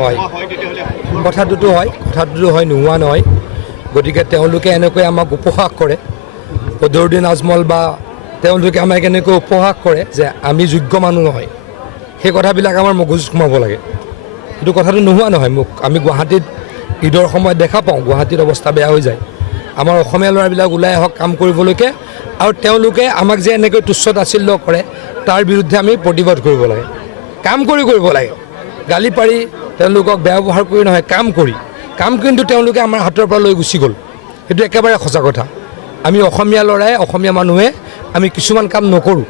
হয় কথাটোতো হয় নোহোৱা নহয় গতিকে তেওঁলোকে এনেকৈ আমাক উপহাস কৰে বদৰুদ্দিন আজমল বা তেওঁলোকে আমাক এনেকৈ উপহাস কৰে যে আমি যোগ্য মানুহ নহয় সেই কথাবিলাক আমাৰ মগজুত সোমাব লাগে কিন্তু কথাটো নোহোৱা নহয় মোক আমি গুৱাহাটীত ঈদৰ সময়ত দেখা পাওঁ গুৱাহাটীত অৱস্থা বেয়া হৈ যায় আমাৰ অসমীয়া ল'ৰাবিলাক ওলাই আহক কাম কৰিবলৈকে আৰু তেওঁলোকে আমাক যে এনেকৈ তুচ্ছ তাচ্ছিল্য কৰে তাৰ বিৰুদ্ধে আমি প্ৰতিবাদ কৰিব লাগে কাম কৰিব লাগে গালি পাৰি তেওঁলোকক বেয়া ব্যৱহাৰ কৰি নহয় কাম কিন্তু তেওঁলোকে আমাৰ হাতৰ পৰা লৈ গুচি গ'ল সেইটো একেবাৰে সঁচা কথা আমি অসমীয়া ল'ৰাই অসমীয়া মানুহে আমি কিছুমান কাম নকৰোঁ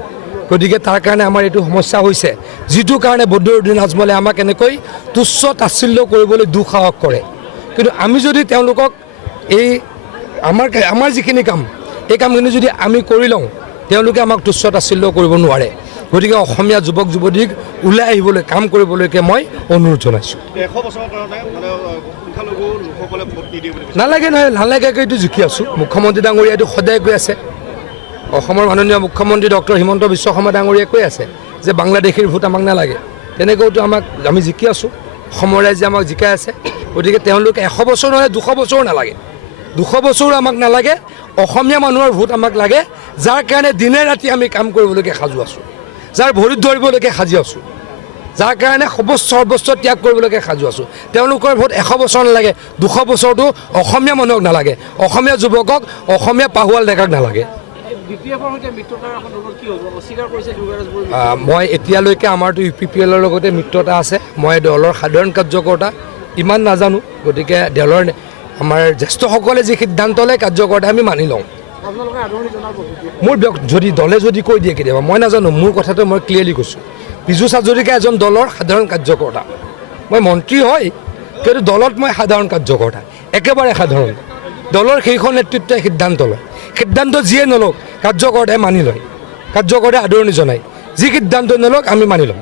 গতিকে তাৰ কাৰণে আমাৰ এইটো সমস্যা হৈছে যিটো কাৰণে বদৰুদ্দিন আজমলে আমাক এনেকৈ তুচ্ছ তাচ্ছিল্য কৰিবলৈ দুঃসাহস কৰে কিন্তু আমি যদি তেওঁলোকক এই আমাৰ যিখিনি কাম এই কামখিনি যদি আমি কৰি লওঁ তেওঁলোকে আমাক তুচ্ছ তাচ্ছিল্য কৰিব নোৱাৰে গতিকে অসমীয়া যুৱক যুৱতীক ওলাই আহিবলৈ কাম কৰিবলৈকে মই অনুৰোধ জনাইছোঁ নালাগে এইটো জুখি আছোঁ মুখ্যমন্ত্ৰী ডাঙৰীয়া এইটো সদায় কৈ আছে অসমৰ মাননীয় মুখ্যমন্ত্ৰী ডক্টৰ হিমন্ত বিশ্ব শৰ্মা ডাঙৰীয়াই কৈ আছে যে বাংলাদেশীৰ ভোট আমাক নালাগে তেনেকৈতো আমি জিকি আছোঁ অসমৰ ৰাইজে আমাক জিকাই আছে গতিকে তেওঁলোকে 100 বছৰ নহ'লে 200 বছৰো নালাগে 200 বছৰো আমাক নালাগে অসমীয়া মানুহৰ ভোট আমাক লাগে যাৰ কাৰণে দিনে ৰাতি আমি কাম কৰিবলৈকে সাজু আছোঁ যাৰ ভৰিত ধৰিবলৈকে সাজি আছোঁ যাৰ কাৰণে সৰ্বস্ব ত্যাগ কৰিবলৈকে সাজু আছোঁ তেওঁলোকৰ ভোট 100 বছৰ নালাগে 200 বছৰটো অসমীয়া মানুহক নালাগে অসমীয়া যুৱকক অসমীয়া পাহুৱাল ডেকাক নালাগে মই এতিয়ালৈকে আমাৰতো UPPLৰ লগতে মিত্ৰতা আছে মই দলৰ সাধাৰণ কাৰ্যকৰ্তা ইমান নাজানো গতিকে দলৰ আমাৰ জ্যেষ্ঠসকলে যি সিদ্ধান্ত লয় কাৰ্যকৰ্তা আমি মানি লওঁ মোৰ দলে যদি কৈ দিয়ে কেতিয়াবা মই নাজানো মোৰ কথাটো মই ক্লিয়াৰলি কৈছোঁ পীযুষ হাজৰিকা এজন দলৰ সাধাৰণ কাৰ্যকৰ্তা মই মন্ত্ৰী হয় কিন্তু দলত মই সাধাৰণ কাৰ্যকৰ্তা একেবাৰে সাধাৰণ দলৰ শীৰ্ষ নেতৃত্বই সিদ্ধান্ত লয় সিদ্ধান্ত যিয়ে নলওক কাৰ্যকৰ্তাই মানি লয় কাৰ্যকৰ্তাই আদৰণি জনায় যি সিদ্ধান্ত নলওক আমি মানি ল'ম